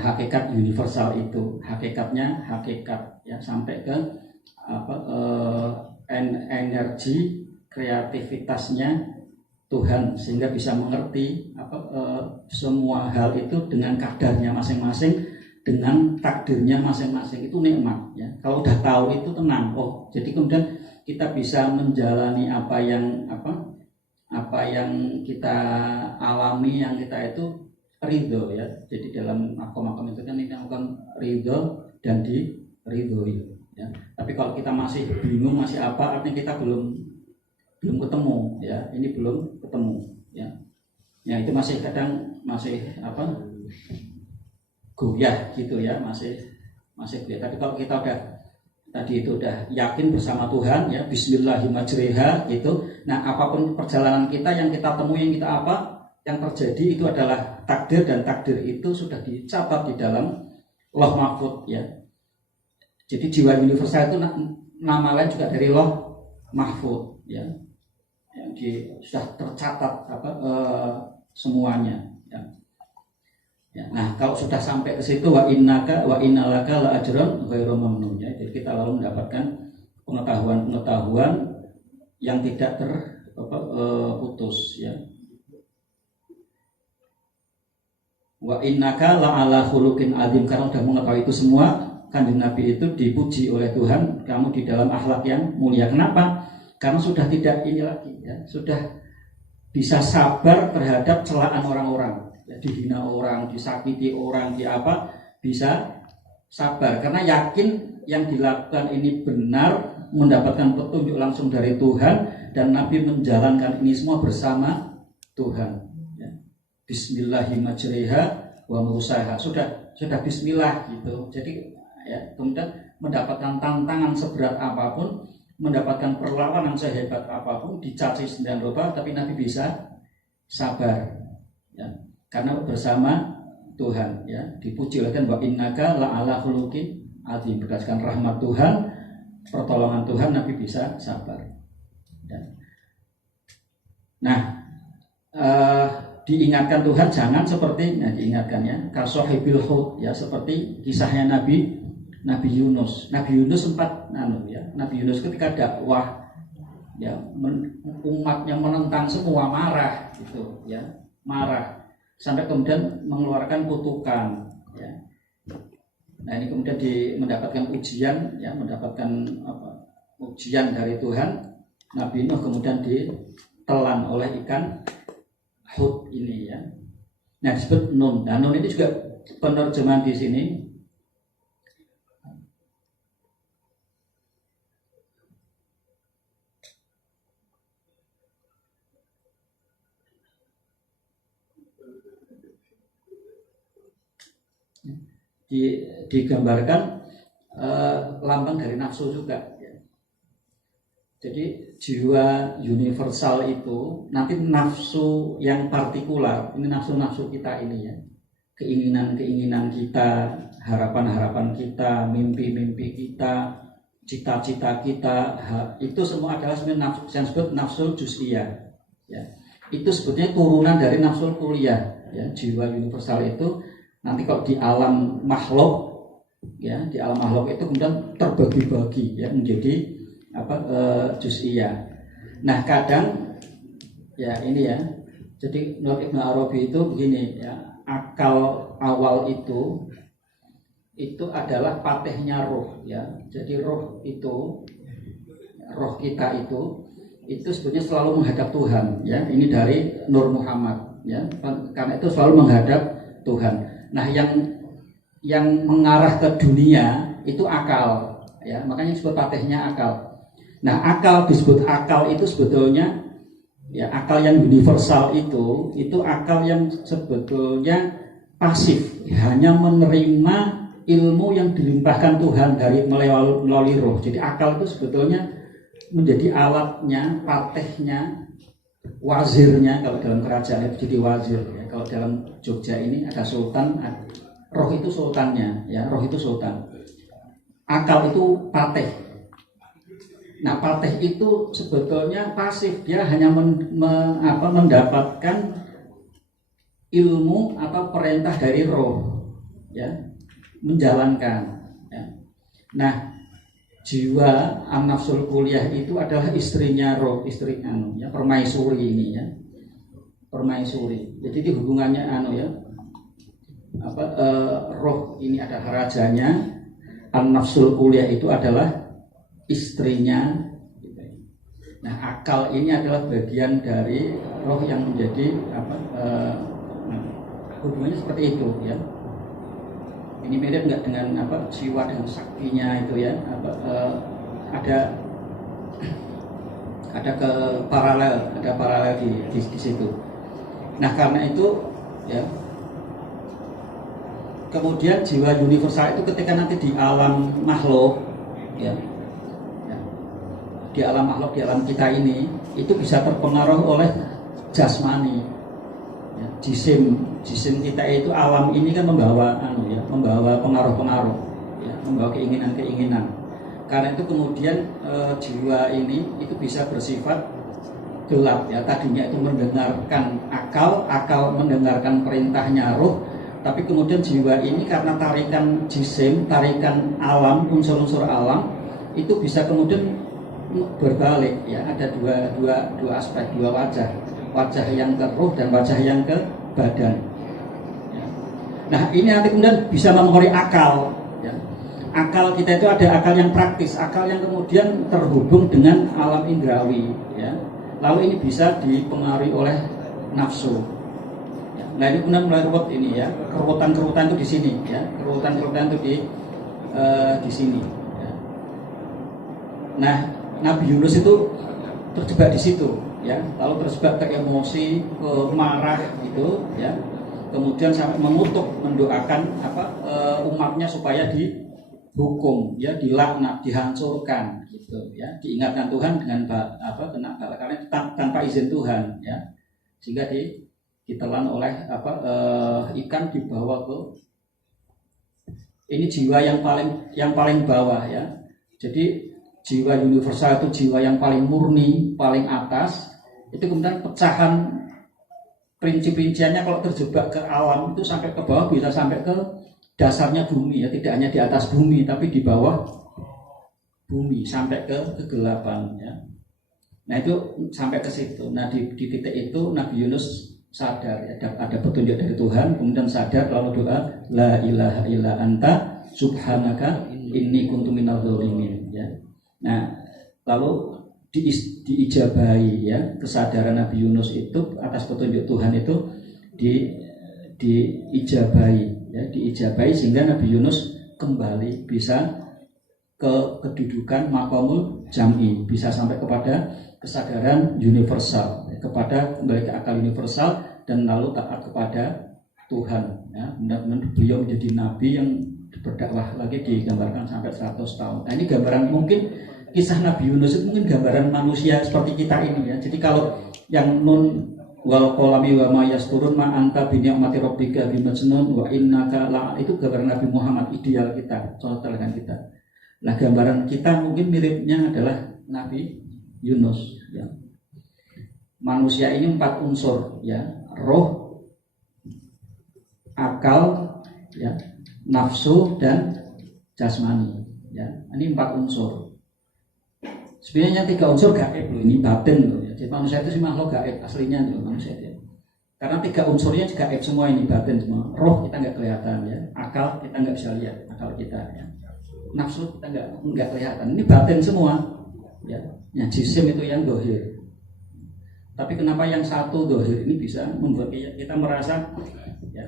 hakikat universal itu, hakikatnya hakikat ya, sampai ke energi kreativitasnya Tuhan sehingga bisa mengerti semua hal itu dengan kadarnya masing-masing dengan takdirnya masing-masing itu nikmat ya. Kalau udah tahu itu tenang. Oh, jadi kemudian kita bisa menjalani apa yang kita alami, yang kita itu ridho ya. Jadi dalam makom-makom itu kan kita akan ridho dan diridhoi ya. Tapi kalau kita masih bingung masih apa, artinya kita belum ketemu ya. Ini belum ketemu ya. Ya itu masih kadang goyah gitu ya, masih goyah. Tapi kalau kita udah yakin bersama Tuhan ya, bismillahirrahmanirrahim gitu. Nah, apapun perjalanan kita yang kita temui, yang kita yang terjadi itu adalah takdir, dan takdir itu sudah dicatat di dalam Lauh Mahfuz ya. Jadi jiwa universal itu nama lain juga dari Lauh Mahfuz ya. Yang sudah tercatat semuanya ya. Ya, nah kalau sudah sampai ke situ wa innalaka la ajran ghairu mamnun ya. Jadi kita lalu mendapatkan pengetahuan yang tidak terputus ya. Wa innaka la ala khuluqin adzim, karena sudah mengetahui itu semua, Kanjeng Nabi itu dipuji oleh Tuhan, kamu di dalam akhlak yang mulia. Kenapa? Karena sudah tidak ini lagi ya, sudah bisa sabar terhadap celaan orang-orang. Ya, dihina orang, disakiti orang, bisa sabar karena yakin yang dilakukan ini benar, mendapatkan petunjuk langsung dari Tuhan, dan Nabi menjalankan ini semua bersama Tuhan ya. Bismillahirrahmanirrahim wa mursaha, sudah bismillah gitu. Jadi ya, kemudian mendapatkan tantangan seberat apapun, mendapatkan perlawanan sehebat apapun, dicaci sembilan rupa, tapi Nabi bisa sabar ya. Karena bersama Tuhan ya, dipuji oleh Tuhan, wa innaka la ala khuluqin adzim, berdasarkan rahmat Tuhan, pertolongan Tuhan, Nabi bisa sabar ya. Nah, diingatkan Tuhan jangan seperti diingatkannya kasohibil hud ya, seperti kisahnya Nabi Yunus. Nabi Yunus sempat Nabi Yunus ketika dakwah ya, umatnya menentang semua, marah gitu ya, marah sampai kemudian mengeluarkan kutukan ya. Nah ini kemudian mendapatkan ujian ya, ujian dari Tuhan. Nabi Nuh kemudian ditelan oleh ikan Hud ini ya. Nah disebut Nun. Nah Nun ini juga penerjemahan di sini digambarkan lambang dari nafsu juga ya. Jadi jiwa universal itu nanti nafsu yang partikular, ini nafsu kita ini ya, keinginan kita, harapan kita, mimpi kita, cita-cita kita, itu semua adalah sebenarnya nafsu yang disebut nafsul juz'iyah ya. Itu sebetulnya turunan dari nafsul kulliyah ya. Jiwa universal itu nanti kalau di alam makhluk ya, di alam makhluk itu kemudian terbagi-bagi ya menjadi juz'iyah. Nah kadang ya ini ya, jadi menurut Ibnu Arabi itu begini ya, akal awal itu adalah patihnya roh ya. Jadi roh kita itu sebetulnya selalu menghadap Tuhan ya. Ini dari Nur Muhammad ya, karena itu selalu menghadap Tuhan. Nah yang mengarah ke dunia itu akal ya, makanya disebut patihnya akal. Nah akal disebut akal itu sebetulnya ya, akal yang universal itu akal yang sebetulnya pasif, hanya menerima ilmu yang dilimpahkan Tuhan melalui roh. Jadi akal itu sebetulnya menjadi alatnya, patihnya, wazirnya. Kalau dalam kerajaan itu jadi wazir ya. Kalau dalam Jogja ini ada sultan, roh itu sultannya ya, roh itu sultan. Akal itu patih. Nah patih itu sebetulnya pasif, dia hanya mendapatkan ilmu atau perintah dari roh ya, menjalankan ya. Nah jiwa an-nafsul kulliyah itu adalah istrinya roh, ya, permaisuri ini ya, permaisuri. Jadi di hubungannya ya, roh ini adalah rajanya, an-nafsul kuliah itu adalah istrinya. Nah, akal ini adalah bagian dari roh yang menjadi hubungannya seperti itu ya. Ini mirip nggak dengan jiwa dengan saktinya itu ya? Ada paralel di situ. Nah, karena itu ya, kemudian jiwa universal itu ketika nanti di alam makhluk ya, di alam makhluk, di alam kita ini itu bisa terpengaruh oleh jasmani ya, jisim kita itu, alam ini kan membawa membawa pengaruh-pengaruh ya, membawa keinginan-keinginan. Karena itu kemudian jiwa ini itu bisa bersifat gelap ya, tadinya itu mendengarkan akal mendengarkan perintahnya roh, tapi kemudian jiwa ini karena tarikan jisim, tarikan alam, unsur-unsur alam itu bisa kemudian berbalik ya, ada dua aspek, dua wajah yang ke roh dan wajah yang ke badan ya. Nah, ini nanti kemudian bisa mempengaruhi akal ya. Akal kita itu ada akal yang praktis, akal yang kemudian terhubung dengan alam indrawi ya. Lalu ini bisa dipengaruhi oleh nafsu ya. Nah, ini kemudian mulai ruwet ini ya, keruwetan itu di sini ya, keruwetan itu di sini ya. Nah, Nabi Yunus itu terjebak di situ ya, lalu terjebak ke emosi, ke marah gitu ya, kemudian sampai mengutuk, mendoakan umatnya supaya dihukum ya, dilaknat, dihancurkan gitu ya, diingatkan Tuhan dengan kena karena tanpa izin Tuhan ya, sehingga ditelan oleh ikan, dibawa ke ini jiwa yang paling bawah ya. Jadi jiwa universal itu jiwa yang paling murni, paling atas. Itu kemudian pecahan princip-rinciannya kalau terjebak ke alam itu sampai ke bawah, bisa sampai ke dasarnya bumi ya, tidak hanya di atas bumi tapi di bawah bumi, sampai ke kegelapan ya. Nah, itu sampai ke situ. Nah, di titik itu Nabi Yunus sadar ya, ada petunjuk dari Tuhan, kemudian sadar, lalu doa la ilaha illa anta subhanaka inni kuntu minadz dzalimin ya. Nah, lalu diijabahi ya, kesadaran Nabi Yunus itu atas petunjuk Tuhan itu diijabahi ya, diijabahi sehingga Nabi Yunus kembali bisa ke kedudukan maqamul jam'i, bisa sampai kepada kesadaran universal, kepada kembali ke akal universal dan lalu taat kepada Tuhan ya. Benar-benar beliau menjadi nabi yang berdakwah lagi digambarkan sampai 100 tahun. Nah, ini gambaran, mungkin kisah Nabi Yunus itu mungkin gambaran manusia seperti kita ini ya. Jadi kalau yang nun wal qalami wa ma yasturun ma anta bi ni'mati rabbika bimajnun wa innaka la, itu gambaran Nabi Muhammad ideal kita, contoh dengan kita. Nah, gambaran kita mungkin miripnya adalah Nabi Yunus ya. Manusia ini 4 unsur ya, roh, akal ya, nafsu dan jasmani ya. Ini 4 unsur. Sebenarnya 3 unsur gaib loh, ini batin loh ya. Jadi manusia itu sih makhluk gaib aslinya loh manusia itu. Karena 3 unsurnya juga gaib semua, ini batin semua. Roh kita nggak kelihatan ya, akal kita nggak bisa lihat akal kita ya, nafsu kita nggak kelihatan, ini batin semua ya. Yang jisim itu yang dohir. Tapi kenapa yang satu dohir ini bisa membuat kita merasa ya,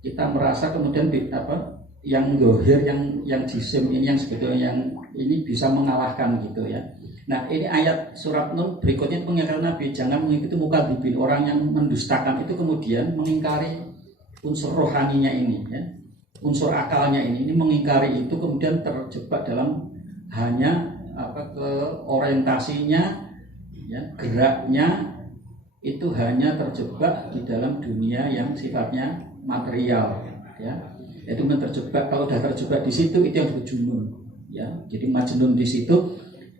kita merasa kemudian yang dohir, yang jisim ini, yang sebetulnya yang ini bisa mengalahkan gitu ya. Nah, ini ayat surat Nun berikutnya mengingatkan Nabi jangan mengikuti mukadzibin, orang yang mendustakan itu kemudian mengingkari unsur rohaninya ini ya, unsur akalnya ini mengingkari itu, kemudian terjebak dalam hanya orientasinya ya, geraknya itu hanya terjebak di dalam dunia yang sifatnya material ya. Itu terjebak, kalau sudah terjebak di situ itu yang disebut junun ya. Jadi majnun di situ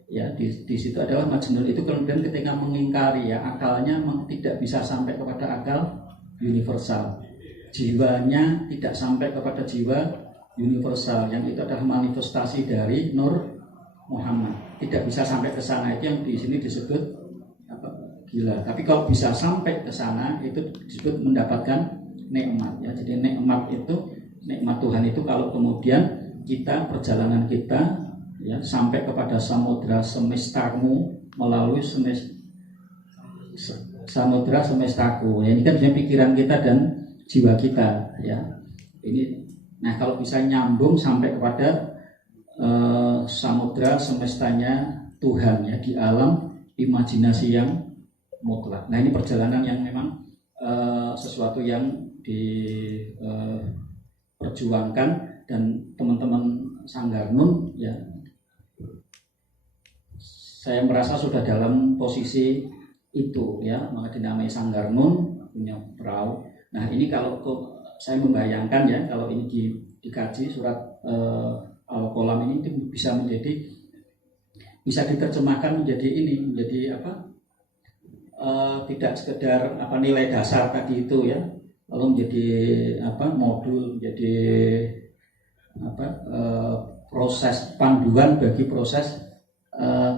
ya, di situ adalah majnun itu kemudian ketika mengingkari ya, akalnya tidak bisa sampai kepada akal universal, jiwanya tidak sampai kepada jiwa universal yang itu adalah manifestasi dari Nur Muhammad, tidak bisa sampai ke sana. Itu yang di sini disebut gila. Tapi kalau bisa sampai ke sana itu disebut mendapatkan nikmat ya. Jadi nikmat Tuhan itu kalau kemudian kita perjalanan kita ya sampai kepada samudra semestamu melalui samudra semestaku. Ya, ini kan pikiran kita dan jiwa kita ya. Ini nah kalau bisa nyambung sampai kepada samudra semestanya Tuhan ya di alam imajinasi yang mutlak. Nah ini perjalanan yang memang sesuatu yang diperjuangkan dan teman-teman Sanggar Nun ya, saya merasa sudah dalam posisi itu ya, maka dinamai Sanggar Nun punya perahu. Nah ini kalau saya membayangkan ya, kalau ini dikaji surat Al-Qalam ini bisa diterjemahkan menjadi apa? Tidak sekedar nilai dasar tadi itu ya, lalu menjadi modul, menjadi proses panduan bagi proses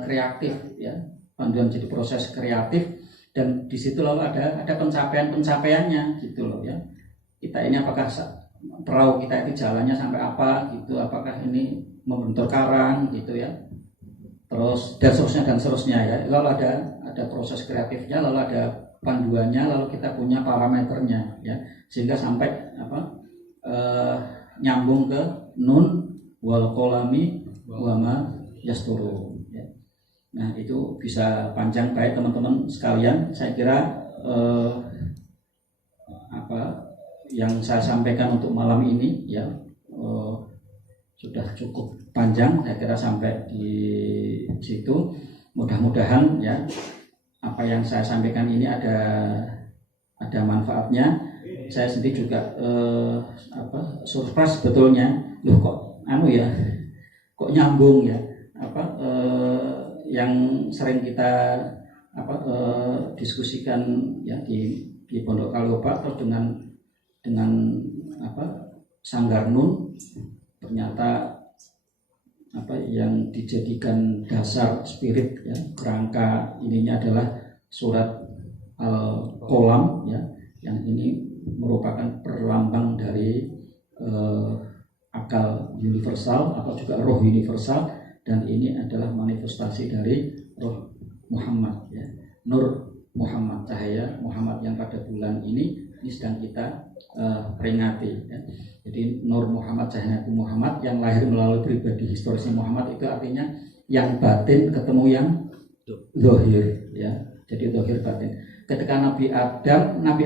kreatif ya, panduan jadi proses kreatif, dan di situ lalu ada pencapaiannya gitu loh ya. Kita ini apakah perahu kita itu jalannya sampai apa gitu, apakah ini membentur karang gitu ya, terus dan seterusnya ya. Lalu ada proses kreatifnya, lalu ada panduannya, lalu kita punya parameternya ya, sehingga sampai nyambung ke nun wal qalami wa ma yasturun ya. Nah itu bisa panjang, baik teman-teman sekalian. Saya kira yang saya sampaikan untuk malam ini ya sudah cukup panjang. Saya kira sampai di situ. Mudah-mudahan ya apa yang saya sampaikan ini ada manfaatnya. Saya sendiri juga surprise sebetulnya, loh kok nyambung ya, yang sering kita diskusikan ya di Pondok Kaloba terus dengan Sanggar Nun, ternyata yang dijadikan dasar spirit ya, kerangka ininya adalah surat Al-Qalam ya, yang ini merupakan perlambang dari akal universal atau juga roh universal, dan ini adalah manifestasi dari roh Muhammad ya, Nur Muhammad, cahaya Muhammad yang pada bulan ini sedang kita peringati ya. Jadi Nur Muhammad, cahaya Muhammad yang lahir melalui pribadi historisnya Muhammad, itu artinya yang batin ketemu yang zahir ya. Jadi zahir batin. Ketika Nabi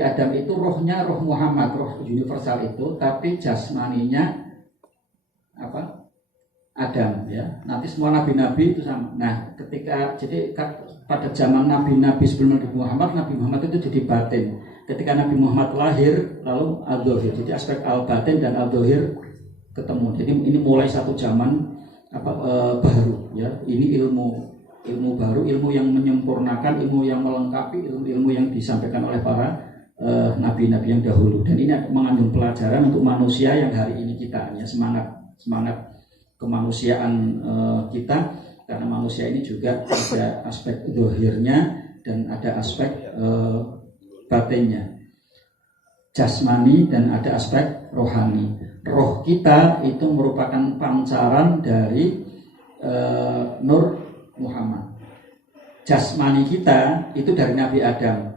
Adam itu rohnya roh Muhammad, roh universal itu, tapi jasmaninya Adam ya. Nanti semua nabi-nabi itu sama. Nah, jadi pada zaman nabi-nabi sebelum Nabi Muhammad itu jadi batin. Ketika Nabi Muhammad lahir, lalu al-dhahir. Jadi aspek al-batin dan al-dhahir ketemu. Jadi ini mulai satu zaman baru ya. Ini ilmu baru, ilmu yang menyempurnakan, ilmu yang melengkapi, ilmu yang disampaikan oleh para nabi-nabi yang dahulu. Dan ini mengandung pelajaran untuk manusia yang hari ini kita ya, semangat kemanusiaan kita, karena manusia ini juga ada aspek zahirnya dan ada aspek batinnya, jasmani dan ada aspek rohani. Roh kita itu merupakan pancaran dari Nur Muhammad. Jasmani kita itu dari Nabi Adam.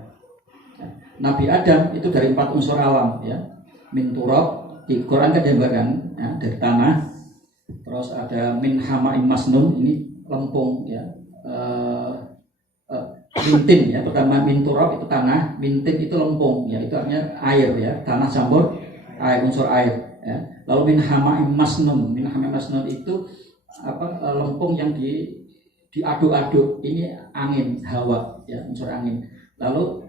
Nabi Adam itu dari 4 unsur alam ya. Min turab, di Quran kan digambarkan ya, dari tanah. Terus ada min hama'im masnun, ini lempung ya. Mintin ya, pertama min turab itu tanah, mintin itu lempung ya, itu artinya air ya, tanah campur air, unsur air ya. Lalu min hama'im masnun itu lempung yang diaduk-aduk, ini angin, hawa ya, unsur angin. Lalu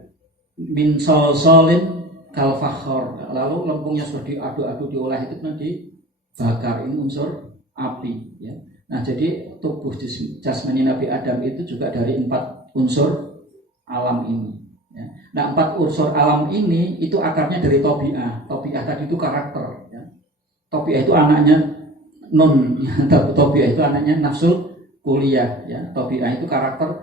min solsolin kalfakhor, lalu lempungnya sudah diaduk-aduk, diolah itu nanti bakar, ini unsur api ya. Nah jadi tubuh jasmani Nabi Adam itu juga dari 4 unsur alam ini ya. Nah 4 unsur alam ini itu akarnya dari tobi'ah. Tobi'ah tadi itu karakter ya. Tobi'ah itu anaknya nun ya. Tobi'ah itu anaknya nafsul kuliah ya. Tobi'ah itu karakter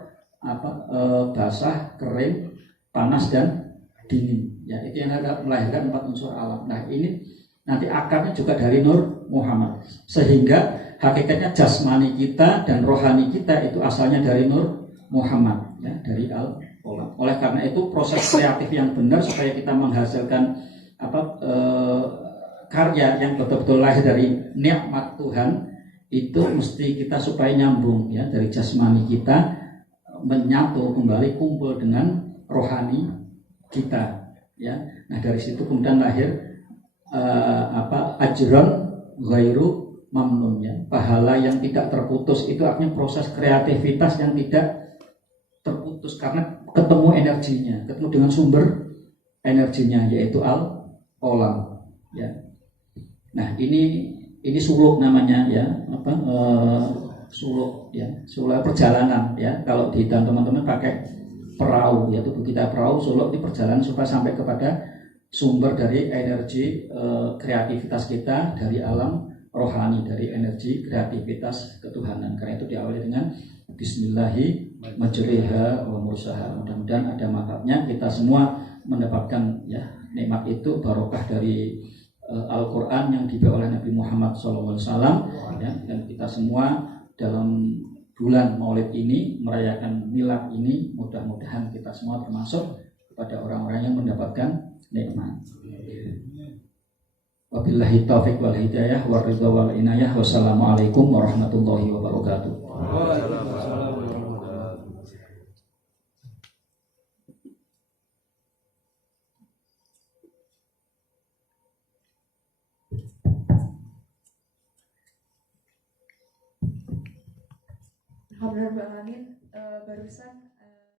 basah, kering, panas dan dingin. Ya, itu yang akan melahirkan 4 unsur alam. Nah, ini nanti akarnya juga dari Nur Muhammad. Sehingga hakikatnya jasmani kita dan rohani kita itu asalnya dari Nur Muhammad, ya, dari Al-Olam. Oleh karena itu proses kreatif yang benar supaya kita menghasilkan karya yang betul-betul lahir dari nikmat Tuhan, itu mesti kita supaya nyambung, ya, dari jasmani kita menyatu kembali, kumpul dengan rohani kita, ya. Nah, dari situ kemudian lahir ajron ghairu mamnun, ya, pahala yang tidak terputus. Itu artinya proses kreativitas yang tidak terputus karena ketemu energinya, ketemu dengan sumber energinya, yaitu Al-Olam, ya. Nah, ini suluk namanya, ya, suluk, ya, suluk perjalanan, ya. Kalau di teman-teman pakai perahu, ya, tubuh kita perahu, suluk di perjalanan supaya sampai kepada sumber dari energi kreativitas kita, dari alam rohani, dari energi kreativitas ketuhanan. Karena itu diawali dengan Bismillahi majriha wa mursaha. Mudah-mudahan ada manfaatnya, kita semua mendapatkan, ya, nikmat itu, barokah dari Al-Quran yang dibawa oleh Nabi Muhammad SAW, ya, dan kita semua dalam bulan Maulid ini merayakan milad ini, mudah-mudahan kita semua termasuk kepada orang-orang yang mendapatkan nikmat. Wabillahi taufiq wal hidayah wa ridha wal inayah. Wassalamualaikum warahmatullahi wabarakatuh. Alhamdulillah, barusan